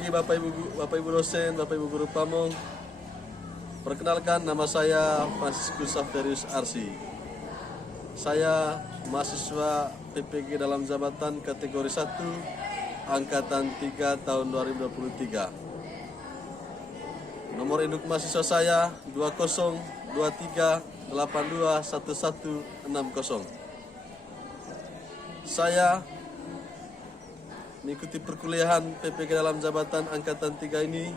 pagi Bapak Ibu dosen, Bapak Ibu guru pamong. Perkenalkan, nama saya Franciscus Saverius Arsi. Saya mahasiswa PPG dalam jabatan kategori 1 angkatan 3 tahun 2023. Nomor induk mahasiswa saya 2023821160. Saya mengikuti perkuliahan PPG dalam jabatan angkatan 3 ini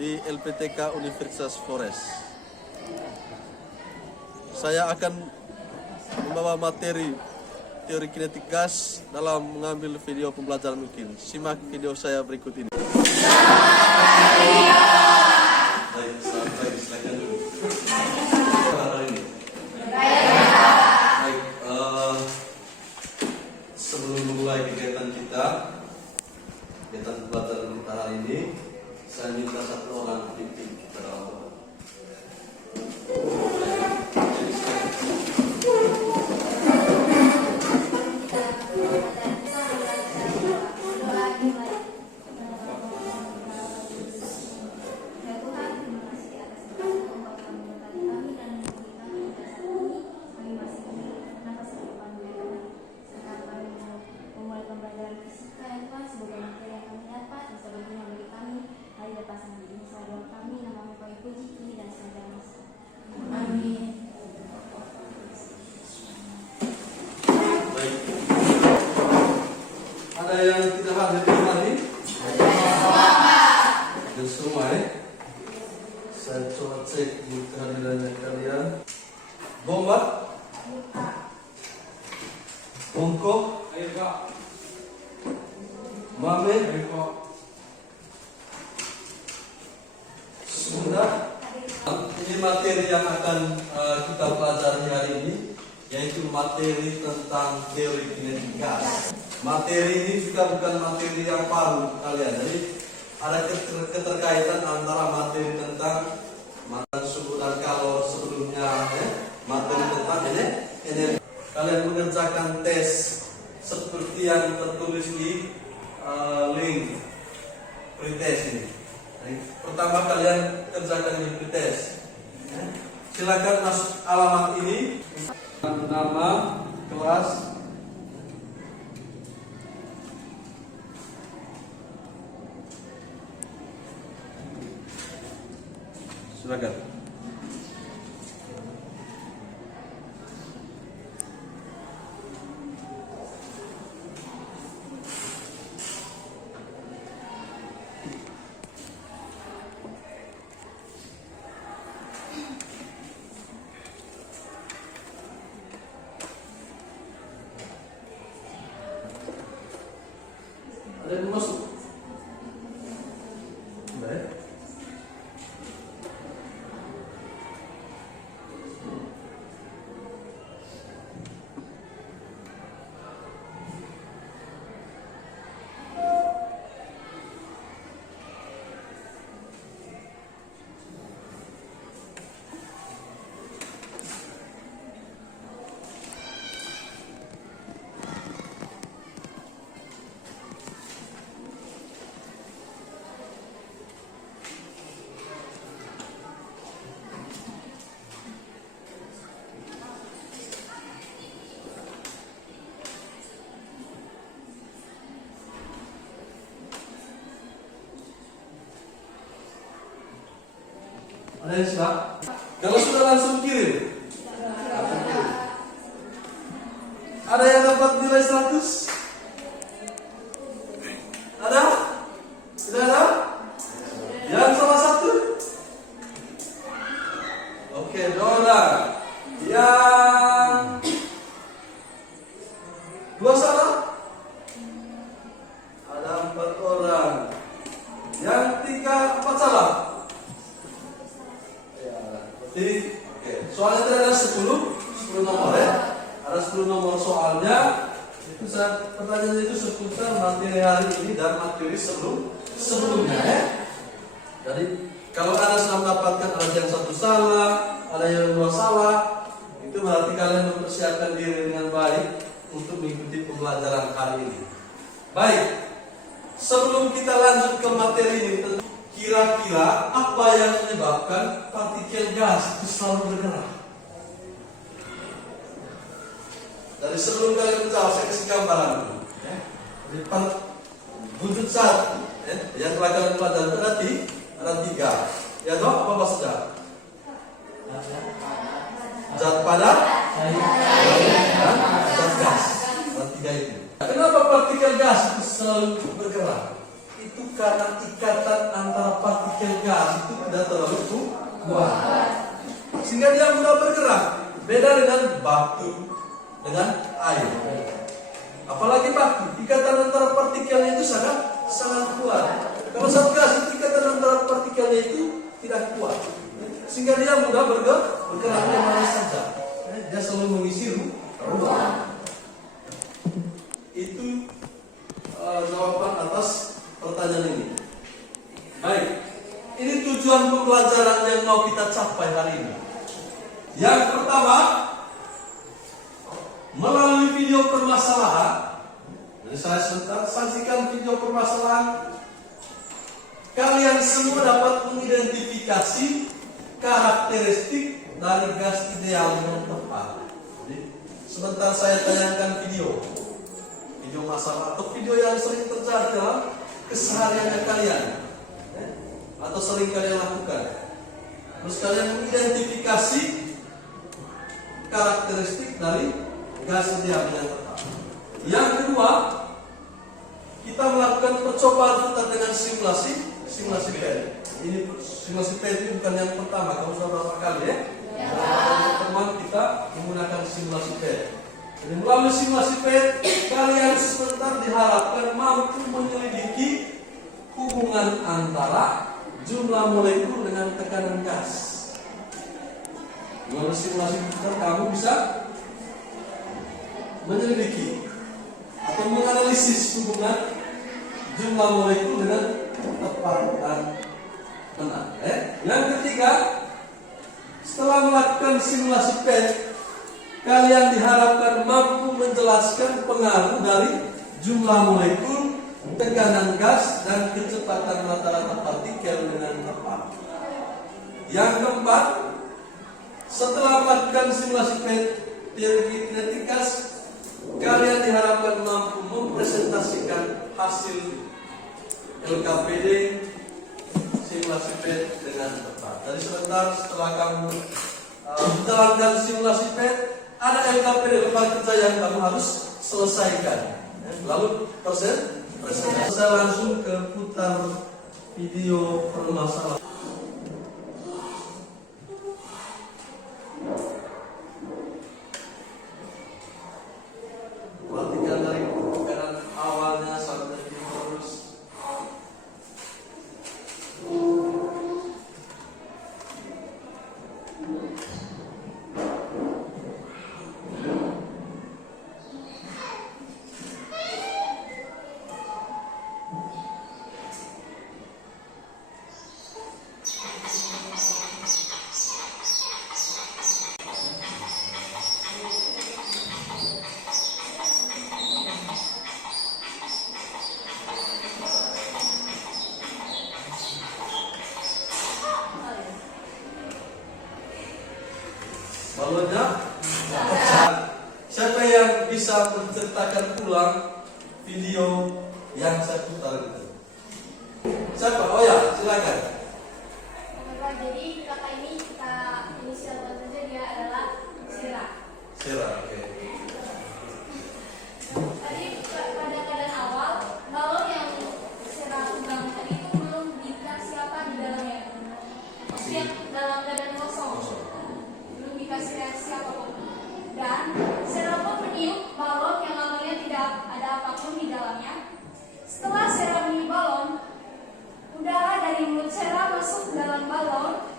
di LPTK Universitas Flores. Saya akan membawa materi teori kinetik gas dalam mengambil video pembelajaran mungkin. Simak video saya berikut ini. Baik, silakan dulu. Baik, sebelum memulai kegiatan pembelajaran kita hari ini, saya minta satu orang pimpin kita dalam doa. Ada yang tidak hadir di hari? Ada semua ya? Saya coba cek kehadirannya kalian. Bomba? Bongkok? Mame? Sudah? Ini materi yang akan kita pelajari hari ini, yaitu materi tentang teori kinetik gas. Materi ini juga bukan materi yang baru kalian. Jadi ada keterkaitan antara materi tentang suhu dan kalor sebelumnya, materi tentang energi. Kalian mengerjakan tes seperti yang tertulis di link pretest ini. Jadi, pertama kalian kerjakan di pretest. Silakan masuk alamat ini, nama, kelas. Silakan. Ada yang masuk? Baik. Ada yang sudah? Kalau sudah langsung kirim. Ada yang dapat nilai 100? Ada? Tidak ada? Yang salah satu? Oke, Dora. Yang dua salah? Ada 4 orang. Yang 3, 4 salah? Jadi, oke. Soalnya tadi ada 10 nomor ya. Ada 10 nomor soalnya. Itu pertanyaan itu seputar materi hari ini dan materi sebelumnya ya. Jadi kalau Anda sudah mendapatkan ada yang 1 salah, ada yang 2 salah, itu berarti kalian mempersiapkan diri dengan baik untuk mengikuti pembelajaran hari ini. Baik. sebelum kita lanjut ke materi ini, kira-kira apa yang menyebabkan partikel gas itu selalu bergerak? Dari sebelum kalian menjawab, saya kasih gambaran dulu. Di buntut satu, yang telah kalian pelajari ada 3. Ya dok, apa saja? Zat padat, dan zat gas. Ada 3 itu. Kenapa partikel gas itu selalu bergerak? Itu karena ikatan antara partikel gas itu tidak terlalu kuat, sehingga dia mudah bergerak. Beda dengan batu, dengan air. Apalagi batu, ikatan antara partikelnya itu sangat kuat. Kalau zat gas itu ikatan antara partikelnya itu tidak kuat, sehingga dia mudah bergerak kemana saja. Dia selalu mengisi ruang. Itu jawaban atas pertanyaan ini. Baik, ini tujuan pembelajaran yang mau kita capai hari ini. Yang pertama, melalui video permasalahan. Jadi saya sebentar saksikan video permasalahan. Kalian semua dapat mengidentifikasi karakteristik dari gas ideal yang tepat. Jadi, sebentar saya tayangkan video masalah atau video yang sering terjadi dalam kesehariannya kalian, atau sering kalian lakukan. Terus kalian mengidentifikasi karakteristik dari gas ideal yang tepat. Yang kedua, kita melakukan percobaan putar dengan simulasi PET. Ini simulasi PET ini bukan yang pertama, kamu sudah berapa kali ya? Teman kita menggunakan simulasi PET. Jadi melalui simulasi PET, kalian sebentar diharapkan mampu menyelidiki hubungan antara jumlah molekul dengan tekanan gas. Melalui simulasi PET, kamu bisa menyelidiki atau menganalisis hubungan jumlah molekul dengan tepat dan benar. Yang ketiga, setelah melakukan simulasi PET, kalian diharapkan mampu menjelaskan pengaruh dari jumlah molekul, tekanan gas, dan kecepatan rata-rata partikel dengan tepat. Yang keempat, setelah melakukan simulasi PET teori kinetik gas, kalian diharapkan mampu mempresentasikan hasil LKPD simulasi PET dengan tepat. Jadi sebentar setelah kamu menjalankan simulasi PET, ada LKPD lepas kerja yang kamu harus selesaikan. Lalu presentasi. Saya langsung ke putar video permasalahan. Perhatikan dari pembukaan awalnya sampai terus. Balonnya pecah. Siapa yang bisa menceritakan ulang video yang saya putar itu? Siapa? Oh ya, silakan. Jadi kakak ini kita inisialkan saja, dia adalah Sera. Sera, oke. Tadi pada keadaan awal, balon yang Sera pegang tadi itu belum dikasih apa di dalamnya. Maksudnya dalam keadaan kosong. Dikasih reaksi apapun, dan Sera pun meniup balon yang awalnya tidak ada apapun di dalamnya. Setelah Sera meniup balon, udara dari mulut Sera masuk ke dalam balon,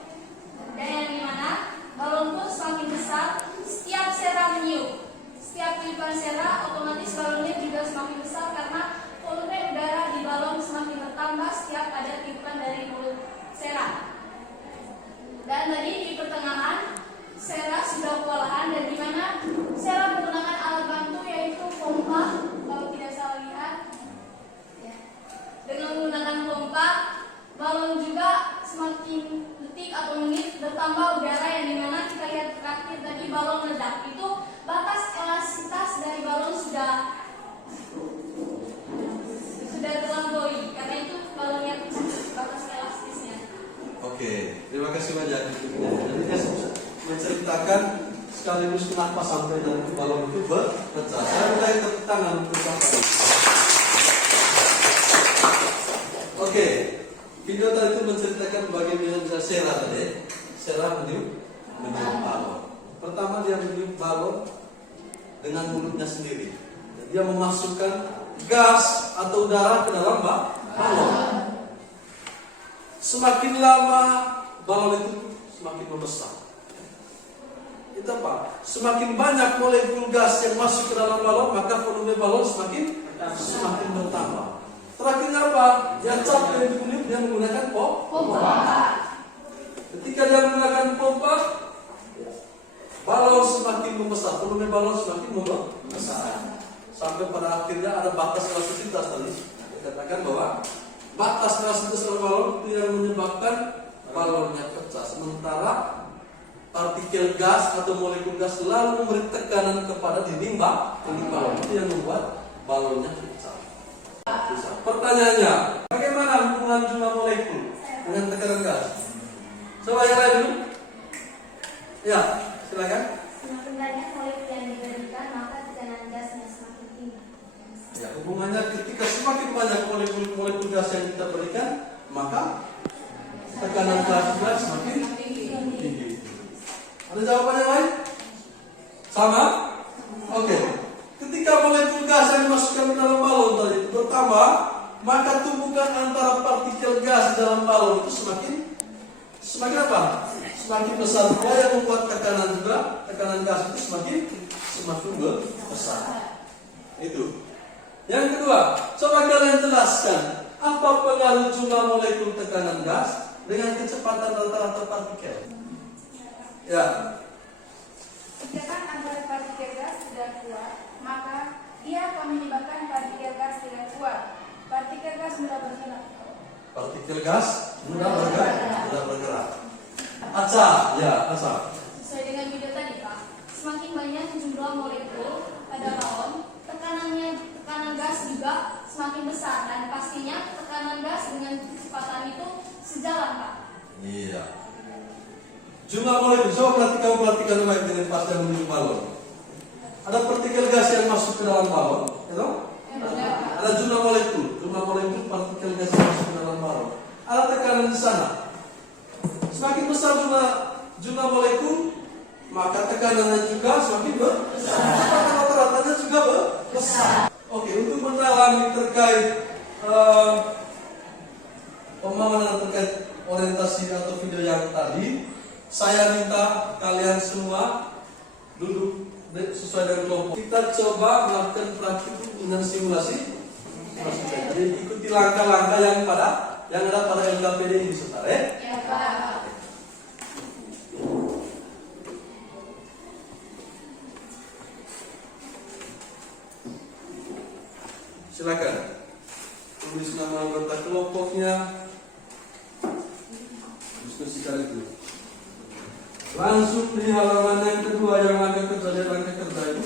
dan yang dimana balon pun semakin besar setiap Sera meniup. Setiap tiupan Sera, otomatis balonnya juga semakin besar karena volume udara di balon semakin bertambah setiap ada tiupan dari mulut Sera. Dan tadi di pertengahan Sera sudah kewalahan, dan di mana Sera menggunakan alat bantu yaitu pompa, kalau tidak salah lihat. Ya. bertambah udara yang dimana kita lihat terakhir tadi balon meledak itu batas elastisitas dari balon sudah terlampaui karena itu balonnya batas elastisnya. Oke, terima kasih banyak. Jadi dia menceritakan sekaligus kenapa sampai dari balon itu berpecah. Saya minta tepuk tangan untuk sampai. Oke, video tadi itu menceritakan bagaimana Sarah tadi. Sarah meniup balon. Pertama dia meniup balon dengan mulutnya sendiri. Dan dia memasukkan gas atau udara ke dalam balon. Semakin lama balon itu semakin membesar. Itu apa? Semakin banyak molekul gas yang masuk ke dalam balon, maka volume balon semakin bertambah. Terakhirnya apa? Dia capek meniup, dia menggunakan pompa. Ketika dia menggunakan pompa, balon semakin membesar, volume balon semakin membesar. Sampai pada akhirnya ada batas elastisitas tadi. Dikatakan bahwa batas elastisitas dalam balon itu yang menyebabkan balonnya pecah. Sementara partikel gas atau molekul gas selalu memberi tekanan kepada dinding balon. Itu yang membuat balonnya pecah. Pertanyaannya, bagaimana hubungan jumlah molekul dengan tekanan gas? Coba yang lain dulu. Ya, silakan. Semakin banyak molekul yang diberikan, maka tekanan gasnya semakin tinggi. Ya, hubungannya ketika semakin banyak molekul gas yang kita berikan, maka tekanan gas juga semakin tinggi. Ada jawaban yang lain? Sama? Oke. Ketika molekul gas yang dimasukkan ke dalam balon tadi itu bertambah, maka tumbukan antara partikel gas di dalam balon itu semakin apa? Semakin besar pula yang membuat tekanan gas itu semakin besar. Itu. Yang kedua, coba kalian jelaskan apa pengaruh jumlah molekul tekanan gas dengan kecepatan rata-rata partikel. Ya. Ikatan antara partikel gas sudah kuat, maka ia akan menyebabkan partikel gas tidak kuat. Partikel gas mudah bergerak. Partikel gas mudah bergerak. Aca, ya, Aca. Sesuai dengan video tadi Pak, semakin banyak jumlah molekul pada balon, tekanan gas juga semakin besar dan pastinya tekanan gas dengan kecepatan itu sejalan Pak. Iya. Jumlah molekul, coba perhatikan baik dengan pas yang menuju balon. Ada partikel gas yang masuk ke dalam balon, ya? Ada jumlah molekul partikel gas yang masuk ke dalam balon. Ada tekanan di sana. Semakin besar jumlah molekul, maka tekanannya juga semakin besar. Rata-ratanya juga besar. Oke, untuk mendalami terkait pemahaman terkait orientasi atau video yang tadi, saya minta kalian semua duduk sesuai dengan kelompok. Kita coba melakukan praktik dengan simulasi. Jadi ikuti langkah-langkah yang ada pada LKPD ini, saudara. Ya Pak. Silakan tulis nama anggota kelompoknya, diskusikan itu. Langsung di halaman yang kedua yang langkah kerja itu.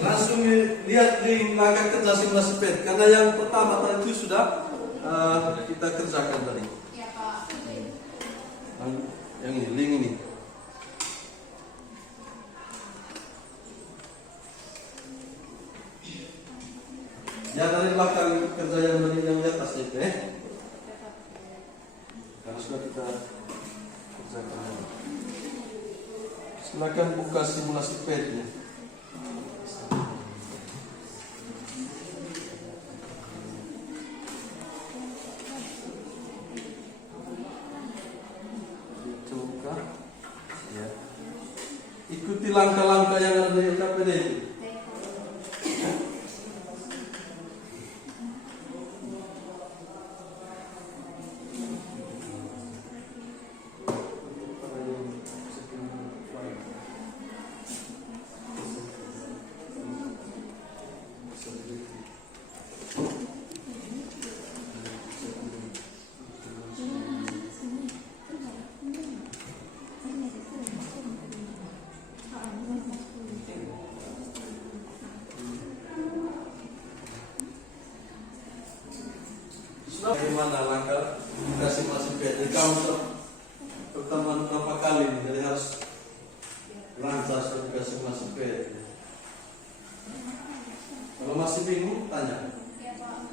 Langsung lihat di langkah kerja simulasi PET karena yang pertama tadi itu sudah kita kerjakan tadi. Ya Pak. Yang ini, link ini. Ya dari belakang kerja yang di atas itu karena sudah kita kerjakan. Silakan buka simulasi PET-nya. Buka. Ya. Ikuti langkah-langkah yang ada di LKPD itu. bagaimana langkah dikasih masuk P. Jadi kamu pertemuan berapa kali nih? Jadi harus lancar supaya dikasih masuk P. Kalau masih bingung, tanya. Ya, Pak.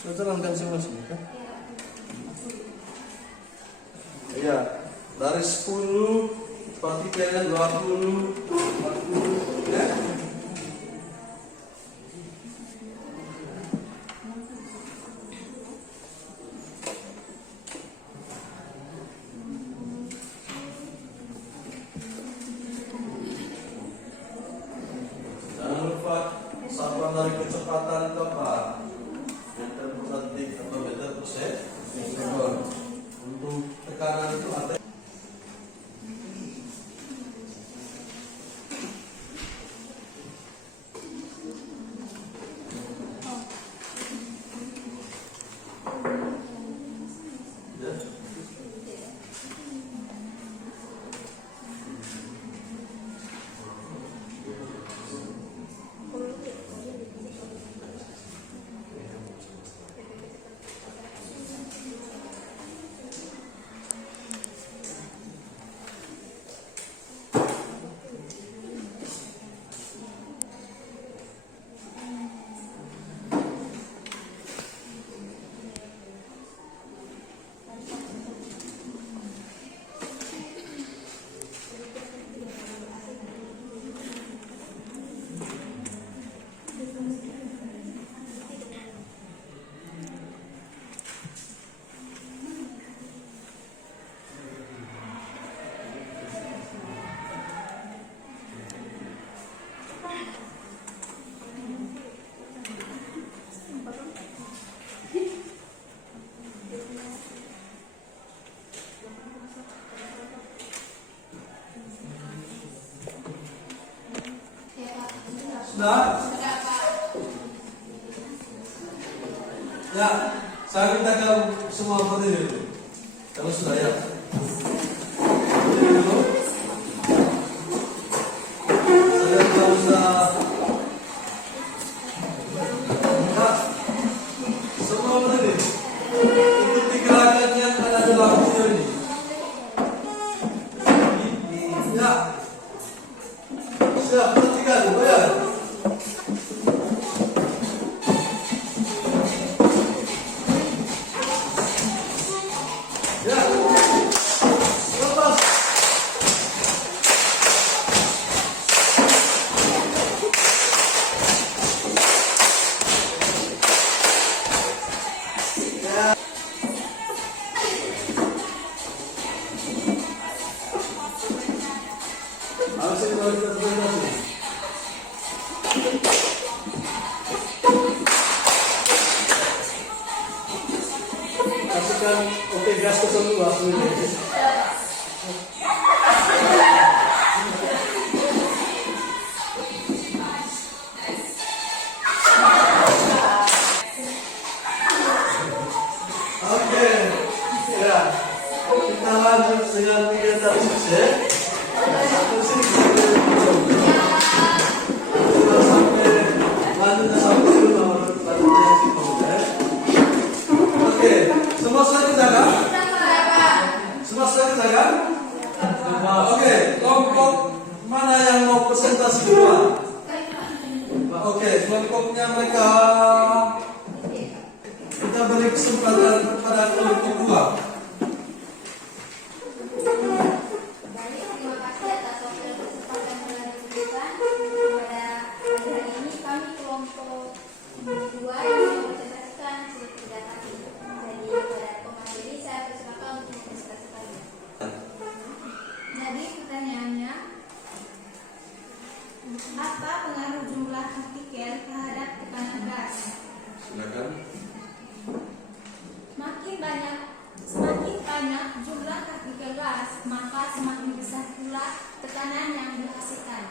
Sudah terangkan semua kan? Iya, dari 10 partikelnya 20, 40, ya. Jangan lupa satuan dari kecepatan itu apa? Meter per detik atau meter per second. Untuk tekanan itu ada. Ya. Sudah? Ya, saya minta kamu semua berdiri dulu. Kalau sudah ya. Berdiri dulu. Saya kamu sudah. Ya, semua berdiri. Ikuti gerakan yang ada dalam video ini. Ya. Siap, perhatikan, bayar. Ya, lepas. Ya. Harus ini kalau kita presentasi. Kasihkan oke gas ke semua sebenarnya. Oke, ya. Kita lanjut dengan kegiatan sukses. Satu sini sudah sampai lanjut sampai nomor Oke, semua sudah dijaga? Semua sudah dijaga? Oke, kelompok mana yang mau presentasi duluan? Oke, kelompoknya mereka kita beri kesempatan kepada kelompok 2. Baik, terima kasih atas waktu dan kesempatan yang telah diberikan. Pada hari ini kami kelompok 2 yang mempresentasikan sedikit data. Jadi pada pemateri saya persilakan untuk mempresentasikannya. Jadi pertanyaannya, apa pengaruh jumlah partikel terhadap tekanan gas? Silakan. Semakin banyak jumlah partikel gas, maka semakin besar pula tekanan yang dihasilkan.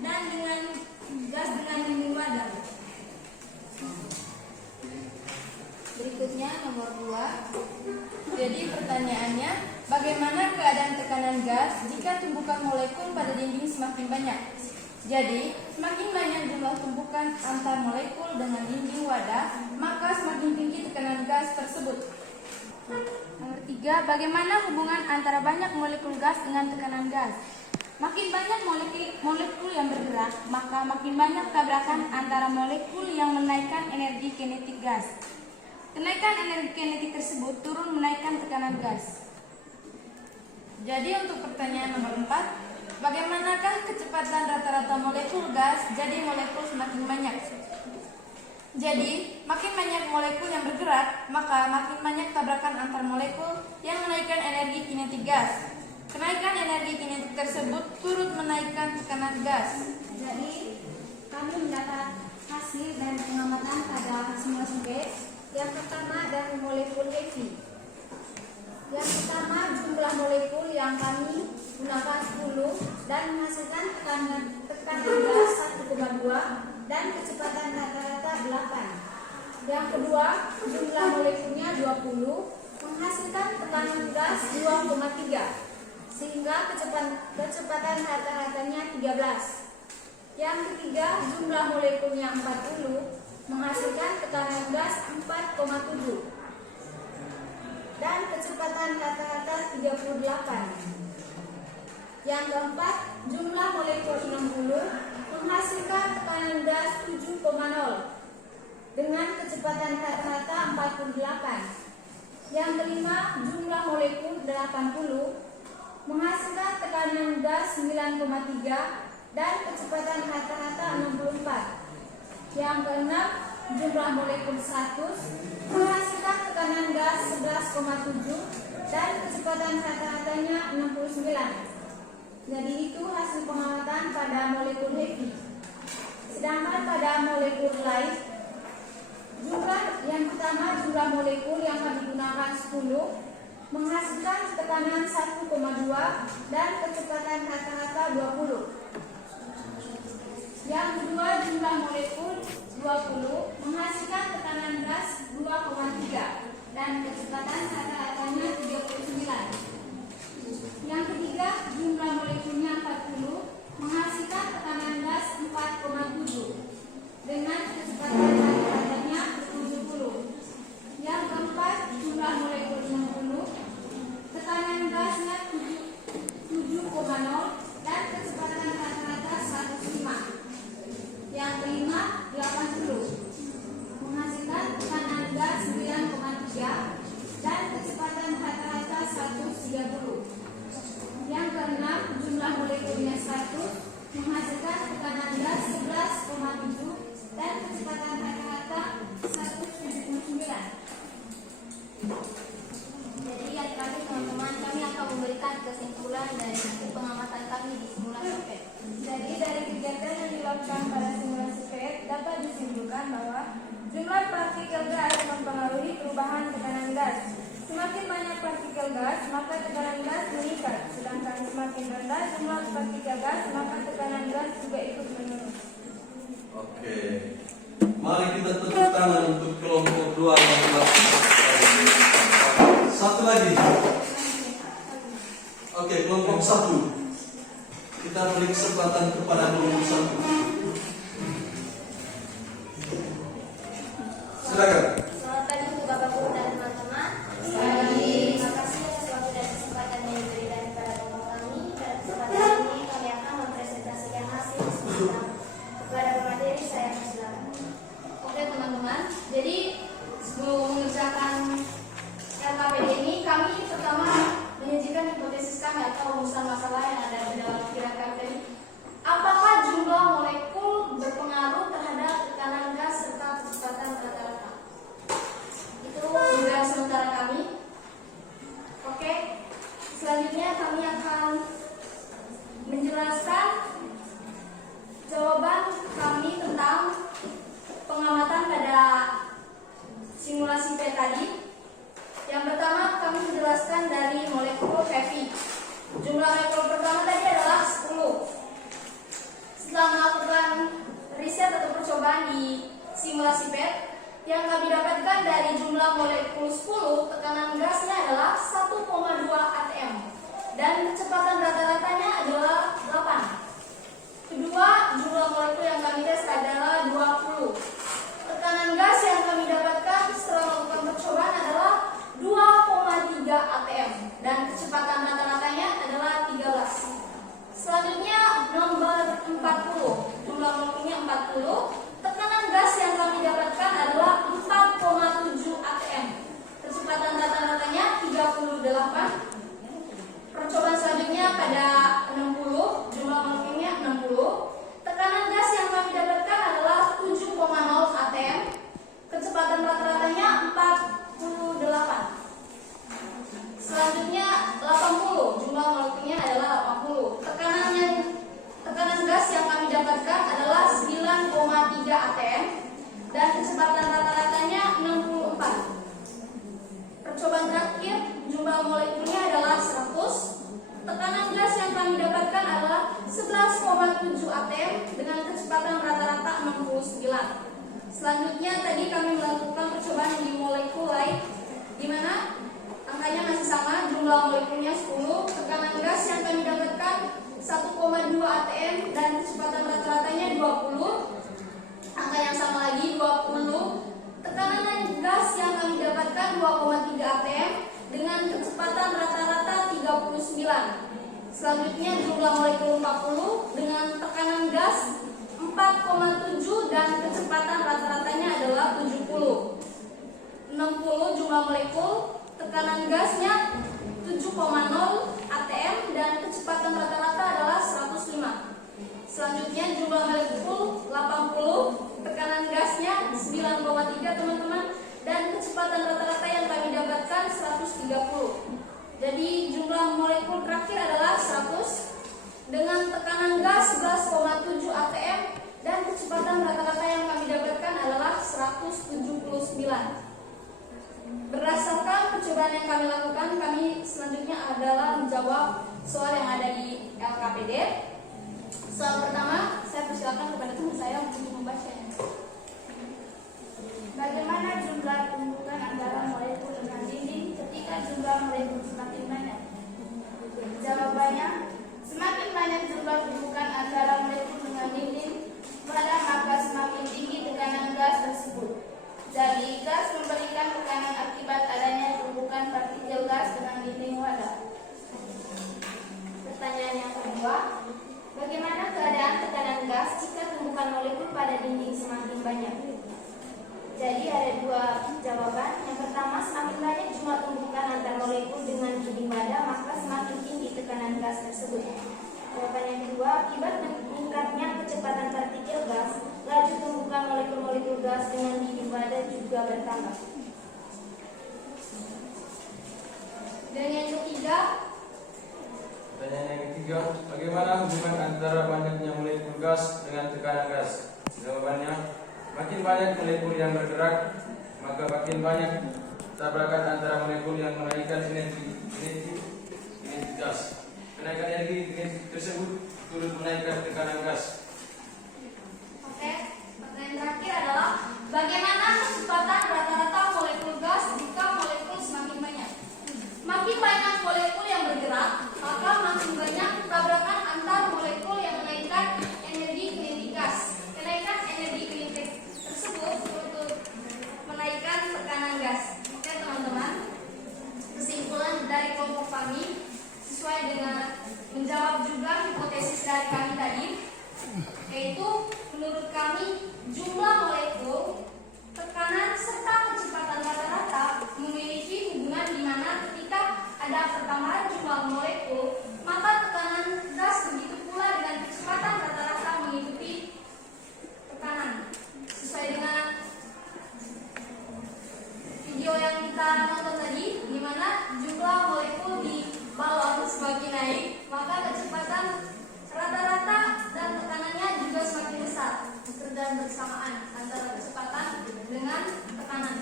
dan dengan gas dengan dinding wadah. Berikutnya nomor 2. Jadi pertanyaannya, bagaimana keadaan tekanan gas jika tumpukan molekul pada dinding semakin banyak? Jadi, semakin banyak jumlah tumpukan antar molekul dengan dinding wadah, maka semakin tinggi tekanan gas tersebut. Nomor 3, bagaimana hubungan antara banyak molekul gas dengan tekanan gas? Makin banyak molekul yang bergerak, maka makin banyak tabrakan antara molekul yang menaikkan energi kinetik gas. Kenaikan energi kinetik tersebut turun menaikkan tekanan gas. Jadi untuk pertanyaan nomor 4, bagaimanakah kecepatan rata-rata molekul gas jadi molekul semakin banyak? Jadi, makin banyak molekul yang bergerak, maka makin banyak tabrakan antar molekul yang menaikkan energi kinetik gas. Kenaikan energi kinetik tersebut turut menaikkan tekanan gas. Jadi, kami mendapat hasil dan pengamatan pada simulasi gas. Yang pertama dari molekul heavy. Yang pertama, jumlah molekul yang kami gunakan 10 dan menghasilkan tekanan gas 1,2 dan kecepatan rata-rata 8. Yang kedua, jumlah molekulnya 20 menghasilkan tekanan gas 2,3 sehingga kecepatan rata-ratanya 13. Yang ketiga, jumlah molekulnya 40 menghasilkan tekanan gas 4,7 dan kecepatan rata-rata 38. Yang keempat, jumlah molekul 60 menghasilkan tekanan gas 7,0 dengan kecepatan rata-rata 48. Yang kelima, jumlah molekul 80 menghasilkan tekanan gas 9,3 dan kecepatan rata-rata 64. Yang keenam, jumlah molekul 100 menghasilkan tekanan gas 11,7 dan kecepatan rata-ratanya 69. Jadi itu hasil pengamatan pada molekul heavy. Sedangkan pada molekul light, yang pertama jumlah molekul yang kami gunakan 10 menghasilkan tekanan 1,2 dan kecepatan rata-rata 20. Yang kedua, jumlah molekul 20 menghasilkan tekanan gas 2,3 dan kecepatan rata-ratanya 39. Yang ketiga, jumlah molekulnya 40 menghasilkan tekanan gas 4,7 dengan kecepatan rata-ratanya 70. Yang keempat, jumlah molekul 60 tekanan gasnya 7,0 dan kecepatan rata-rata 105. Yang kelima, 80 menghasilkan tekanan gas 9,3 dan kecepatan rata-rata 130. Yang keenam, jumlah molekulnya 100 menghasilkan tekanan gas 11,7 dan kecepatan rata-rata 179. Jadi yang terakhir teman-teman, kami akan memberikan kesimpulan dari hasil pengamatan kami di simulasi PET. Jadi dari kegiatan yang dilakukan pada simulasi PET dapat disimpulkan bahwa jumlah partikel gas mempengaruhi perubahan tekanan gas. Semakin banyak partikel gas, maka tekanan gas meningkat. Sedangkan semakin rendah jumlah partikel gas, maka tekanan gas juga ikut menurun. Oke. Mari kita tepuk tangan untuk kelompok 2 yang telah. Satu lagi. Oke, kelompok 1. Kita beri kesempatan kepada kelompok 1. Silakan. Selamat pagi untuk Bapak Guru dan teman-teman. Terima kasih atas waktu dan kesempatan yang diberikan kepada kelompok kami. Pada kesempatan ini kami akan mempresentasikan hasil sementara kepada pemateri. Saya persilakan. Oke teman-teman, jadi sebelum mengerjakan LKPD ini, kami pertama menyajikan hipotesis kami atau rumusan masalah yang ada di dalam pikiran kami tadi. Apakah jumlah molekul berpengaruh terhadap tekanan gas serta kecepatan rata-rata? Itu dugaan sementara kami. Oke, selanjutnya kami akan menjelaskan jawaban riset atau percobaan di simulasi PET yang kami dapatkan dari jumlah molekul 10, tekanan gasnya adalah 1,2 atm dan kecepatan rata-ratanya adalah 8. Kedua, jumlah molekul yang kami tes adalah 20. Tekanan gas yang kami dapatkan setelah melakukan percobaan adalah 2,3 atm dan kecepatan rata-ratanya adalah 13. Selanjutnya nomor 40, jumlah molekulnya 40. Tekanan gas yang kami dapatkan adalah 4,7 atm. Kecepatan rata-ratanya 38. Percobaan selanjutnya pada 60, jumlah molekulnya 60. Tekanan gas yang kami dapatkan adalah 7,0 atm. Kecepatan rata-ratanya 48. Selanjutnya 80, jumlah molekulnya adalah 80. Tekanan gas yang kami dapatkan adalah 9,3 atm dan kecepatan rata-ratanya 64. Percobaan terakhir, jumlah molekulnya adalah 100. Tekanan gas yang kami dapatkan adalah 11,7 atm dengan kecepatan rata-rata 69. Selanjutnya tadi kami melakukan percobaan di molekul lain, di mana angkanya masih sama, jumlah molekulnya 10. Tekanan gas yang kami dapatkan 1,2 atm dan kecepatan rata-ratanya 20. Angka yang sama lagi 20. Tekanan gas yang kami dapatkan 2,3 atm dengan kecepatan rata-rata 39. Selanjutnya jumlah molekul 40 dengan tekanan gas 4,7 dan kecepatan rata-ratanya adalah 70. 60 jumlah molekul, tekanan gasnya 7,0 atm dan kecepatan rata-rata adalah 105. Selanjutnya jumlah molekul 80, tekanan gasnya 9,3 teman-teman dan kecepatan rata-rata yang kami dapatkan 130. Jadi jumlah molekul terakhir adalah 100 dengan tekanan gas 11,7 atm dan kecepatan rata-rata yang kami dapatkan adalah 179. Berdasarkan percobaan yang kami lakukan, kami selanjutnya adalah menjawab soal yang ada di LKPD. Soal pertama, saya persilakan kepada teman saya untuk membacanya. Bagaimana jumlah tumbukan antara molekul dengan dinding ketika jumlah molekul semakin banyak? Jawabannya, semakin banyak jumlah tumbukan antara molekul dengan dinding, maka semakin tinggi tekanan gas tersebut. Jadi, gas memberikan tekanan akibat adanya tumbukan partikel gas dengan dinding wadah. Pertanyaan yang kedua, bagaimana keadaan tekanan gas jika tumbukan molekul pada dinding semakin banyak? Jadi ada dua jawaban. Yang pertama, semakin banyak jumlah tumbukan antar molekul dengan dinding wadah, maka semakin tinggi tekanan gas tersebut. Jawaban yang kedua, akibat meningkatnya kecepatan partikel gas, laju tumbukan molekul-molekul gas dengan dinding wadah juga bertambah. Dan yang ketiga, Pertanyaan yang ketiga, bagaimana hubungan antara banyaknya molekul gas dengan tekanan gas? Jawabannya, makin banyak molekul yang bergerak, maka makin banyak tabrakan antara molekul yang menaikkan energi gas. Kenaikan energi tersebut turut menaikkan tekanan gas. oke, pertanyaan terakhir adalah bagaimana kecepatan rata-rata molekul gas jika molekul semakin banyak? Makin banyak molekul yang bergerak, maka makin banyak tabrakan antar molekul yang menaikkan energi kinetik gas. Kenaikan energi kinetik tersebut untuk menaikkan tekanan gas. Oke teman-teman, kesimpulan dari kelompok kami sesuai dengan menjawab juga hipotesis dari kami tadi, yaitu menurut kami jumlah molekul, tekanan serta kecepatan rata-rata memiliki hubungan di mana ketika ada pertambahan jumlah molekul, maka tekanan gas begitu pula dengan kecepatan rata-rata mengikuti tekanan. Sesuai dengan video yang kita nonton tadi, di mana jumlah molekul di balon semakin naik, maka kecepatan rata-rata dan tekanannya juga semakin besar, bekerja bersamaan antara kecepatan dengan tekanan.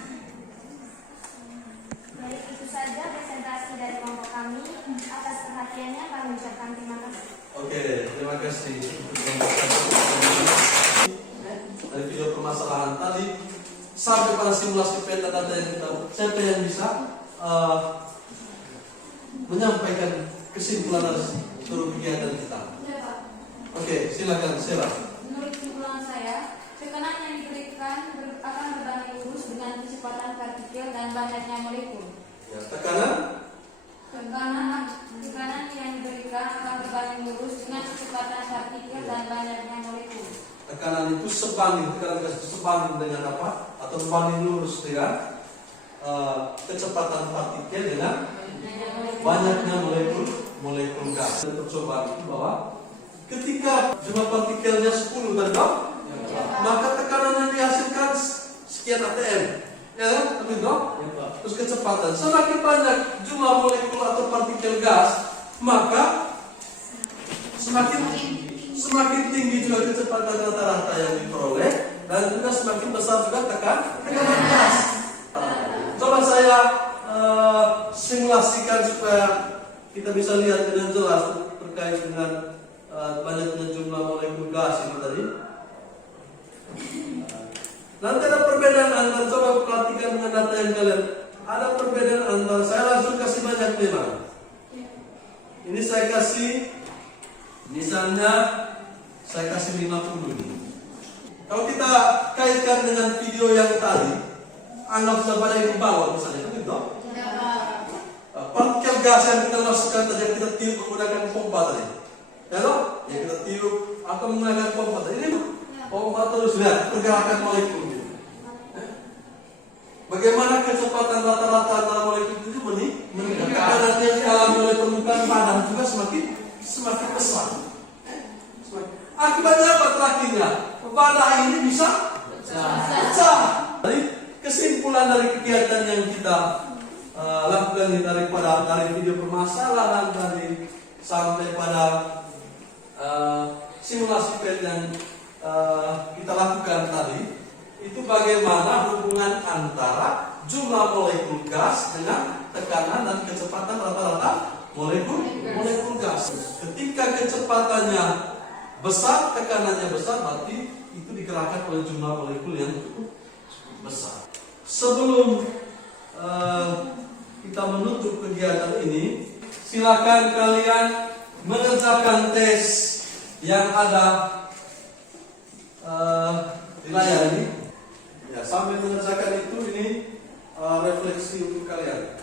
Baik, itu saja presentasi dari kelompok kami. Atas perhatiannya kami ucapkan terima kasih. Oke, terima kasih. sampai pada simulasi peta data yang kita buat. Siapa yang bisa menyampaikan kesimpulan dari seluruh kegiatan kita? Ya, Pak. Oke, silakan Sarah. Menurut kesimpulan saya, tekanan yang diberikan akan berbanding lurus dengan kecepatan partikel dan banyaknya molekul. Ya, tekanan Tekanan yang diberikan akan berbanding lurus dengan kecepatan partikel dan banyaknya molekul. tekanan itu sebanding, tekanan gas itu sebanding dengan apa? Atau sebanding lurus dengan kecepatan partikel dengan banyaknya molekul gas. Dan percobaan itu bahwa ketika jumlah partikelnya 10 tadi dong, maka tekanan yang dihasilkan sekian atm, ya kan? Tapi dong, terus kecepatan semakin banyak jumlah molekul atau partikel gas, maka semakin tinggi juga kecepatan rata-rata yang diperoleh, dan juga semakin besar juga tekanan gas. Coba saya simulasikan supaya kita bisa lihat dengan jelas terkait dengan banyaknya jumlah molekul gas ini tadi. Nanti ada perbedaan antara, coba perhatikan dengan data yang kalian. Ada perbedaan antara, saya langsung kasih banyak memang. Ini saya kasih, misalnya saya kasih 50 ini. Kalau kita kaitkan dengan video yang tadi, anggap saja yang di bawah misalnya, kan gitu. Partikel gas yang kita masukkan tadi, yang kita tiup menggunakan pompa tadi, ya loh? Yang kita tiup atau menggunakan pompa tadi, ini pompa terus lihat pergerakan molekul. Bagaimana kecepatan rata-rata antara molekul itu meningkat? Karena yang dialami oleh permukaan padan juga semakin besar. Akibatnya apa terakhirnya? Padan ini bisa pecah. Jadi kesimpulan dari kegiatan yang kita lakukan ini dari video permasalahan tadi sampai pada simulasi PET yang kita lakukan tadi, itu bagaimana hubungan antara jumlah molekul gas dengan tekanan dan kecepatan rata-rata molekul gas. Ketika kecepatannya besar, tekanannya besar, berarti itu digerakkan oleh jumlah molekul yang cukup besar. Sebelum kita menutup kegiatan ini, silakan kalian mengerjakan tes yang ada di layar ini. Ya, sambil mengerjakan itu, ini refleksi untuk kalian.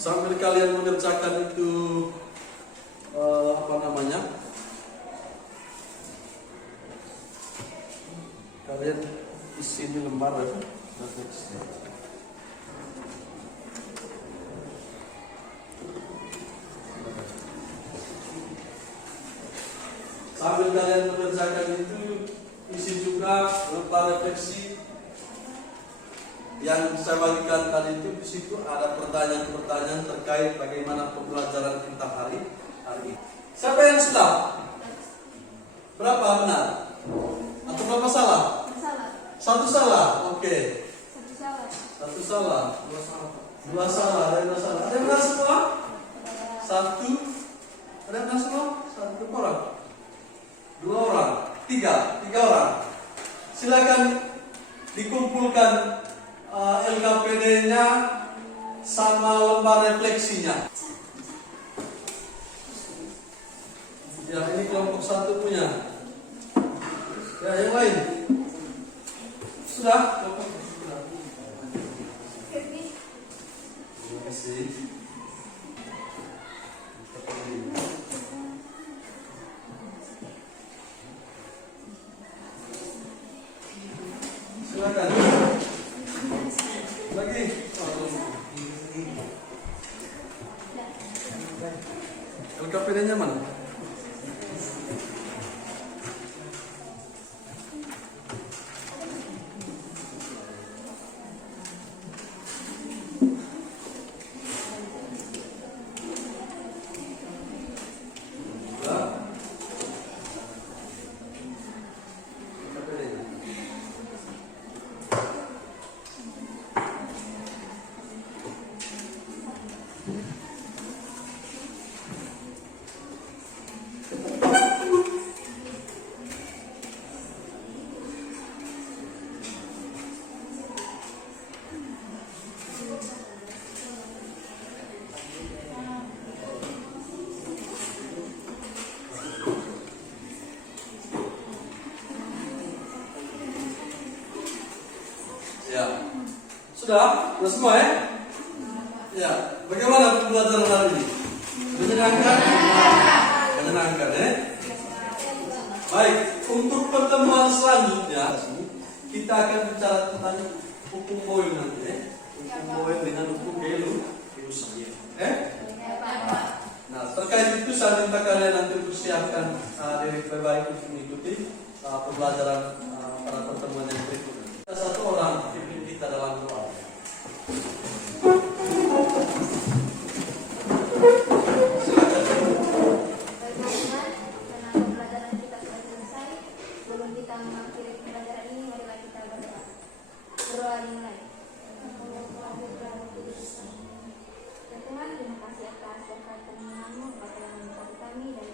Sambil kalian mengerjakan itu kalian isi di lembar ya. Sambil kalian mengerjakan itu, isi juga lembar refleksi yang saya bagikan tadi itu. Di situ ada pertanyaan-pertanyaan terkait bagaimana pembelajaran kita hari ini. Siapa yang sudah? Berapa benar? Atau berapa salah? Satu salah. Oke. Satu salah. Dua salah. Ada yang salah. Ada yang benar semua? Satu. Ada yang benar semua? Satu orang. Dua orang. Tiga orang. Silakan dikumpulkan LKPD-nya sama lembar refleksinya. Ya, ini kelompok satu punya. Ya, yang lain sudah. Terima kasih. Silakan. Lagi. LKPD-nya mana? Ya. Sudah? Sudah semua ya? Ya. Bagaimana pembelajaran hari ini? Menyenangkan? Menyenangkan ya? Baik, untuk pertemuan selanjutnya kita akan bicara tentang hukum Boyle nanti ya. Hukum Boyle dengan hukum Gelu-Lewis. Nah, terkait itu saya minta kalian nanti persiapkan diri baik untuk mengikuti pembelajaran pada pertemuan yang berikutnya. Kita satu orang pimpin kita dalam doa. Tuhan, terima kasih atas berkat kemenangan-Mu, Bapa yang memberkati kami dari